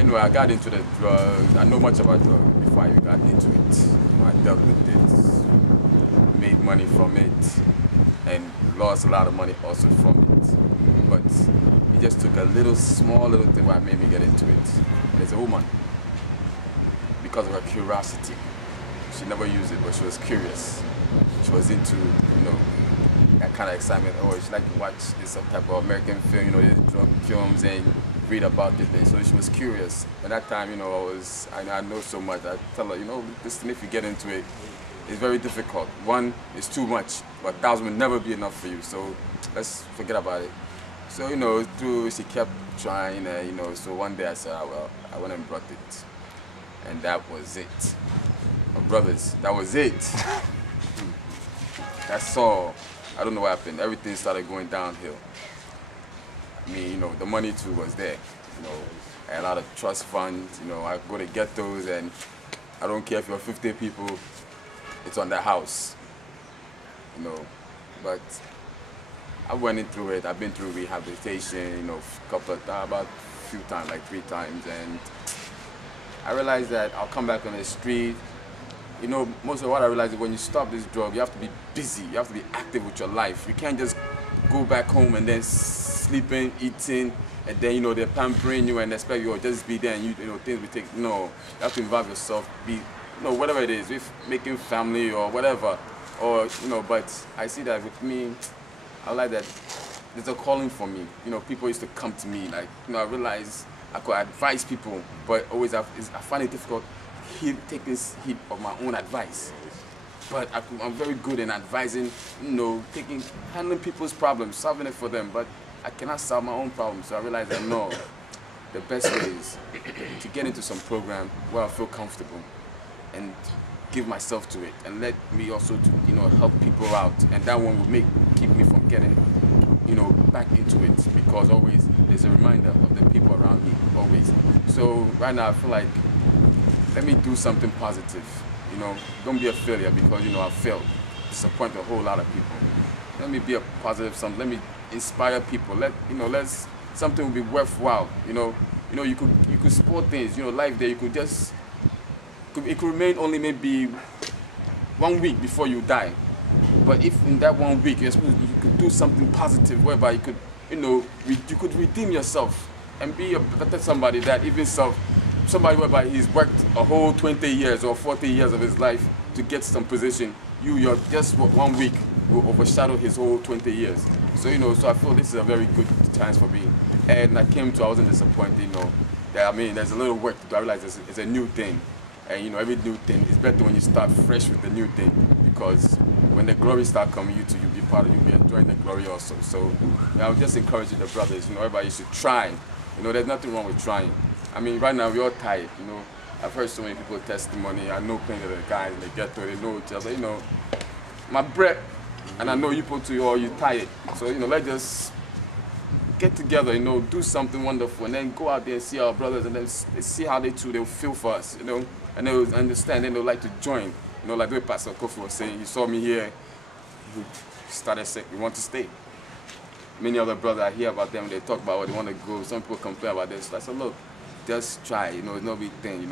Anyway, I got into the drugs. I know much about drugs before I even got into it. I dealt with it, made money from it, and lost a lot of money also from it. But it just took a small little thing that made me get into it. And it's a woman. Because of her curiosity. She never used it, but she was curious. She was into, that kind of excitement. Oh, she liked to watch this some type of American film, these drug films, and read about it. And so she was curious. At that time, I know so much. I tell her, listen, if you get into it, it's very difficult. One, it's too much, but 1,000 will never be enough for you. So let's forget about it. So, she kept trying, so one day I said, I went and brought it. And that was it. My brothers, that was it. That's all. I don't know what happened. Everything started going downhill. I mean, the money too was there. I had a lot of trust funds. I go to ghettos, and I don't care if you're 50 people, it's on the house. But I went through it. I've been through rehabilitation, about a few times, like 3 times, and I realized that I'll come back on the street. Most of what I realized is when you stop this drug, you have to be busy. You have to be active with your life. You can't just go back home and then sleeping, eating, and then, they're pampering you and expect you to just be there and, things will take. No, you have to involve yourself, whatever it is, if making family or whatever. Or, but I see that with me, I like that there's a calling for me. People used to come to me, like, I realize I could advise people, but always I find it difficult take this heat of my own advice. But I'm very good in advising, handling people's problems, solving it for them, but I cannot solve my own problems. So I realized that no, the best way is to get into some program where I feel comfortable and give myself to it, and let me also to help people out, and that one will keep me from getting back into it, because always there's a reminder of the people around me, always. So right now I feel like, let me do something positive. Don't be a failure, because I've failed, disappoint a whole lot of people. Let me be a positive something. Let me inspire people. Let's something will be worthwhile. You could support things. Life there, it could remain only maybe 1 week before you die. But if in that 1 week you could do something positive, whereby you could, you could redeem yourself and be a better somebody, that even somebody whereby he's worked a whole 20 years or 40 years of his life to get some position, you're just 1 week will overshadow his whole 20 years. So, so I feel this is a very good chance for me. And I wasn't disappointed, that, there's a little work to do. I realize it's a new thing. And, every new thing is better when you start fresh with the new thing, because when the glory start coming, you'll be part of, you'll be enjoying the glory also. So, I would just encourage the brothers, everybody should try. There's nothing wrong with trying. Right now we're all tired, I've heard so many people testimony. I know plenty of the guys in the ghetto, they know each other, my breath, and I know you put to you, or you're tired. So, let's just get together, do something wonderful, and then go out there and see our brothers, and then see how they'll feel for us, and they'll understand, and they'll like to join. Like the way Pastor Kofi was saying, he saw me here, he started saying, we want to stay. Many other brothers, I hear about them, they talk about what they want to go. Some people complain about this. I said, look, just try, it's no big thing,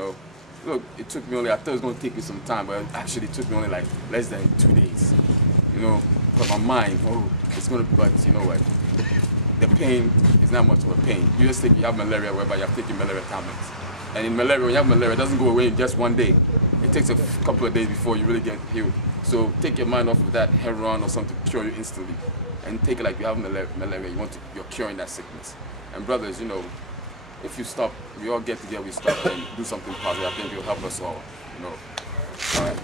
Look, it took me I thought it was going to take me some time, but actually it took me only like less than 2 days, But my mind, it's going to, but you know what, the pain is not much of a pain. You just think you have malaria, whereby you're taking malaria tablets. And in malaria, when you have malaria, it doesn't go away in just 1 day. It takes a couple of days before you really get healed. So take your mind off of that heroin or something to cure you instantly. And take it like you have malaria, you're curing that sickness. And brothers, if you stop, we all get together, we stop and do something positive, I think it'll help us all, All right.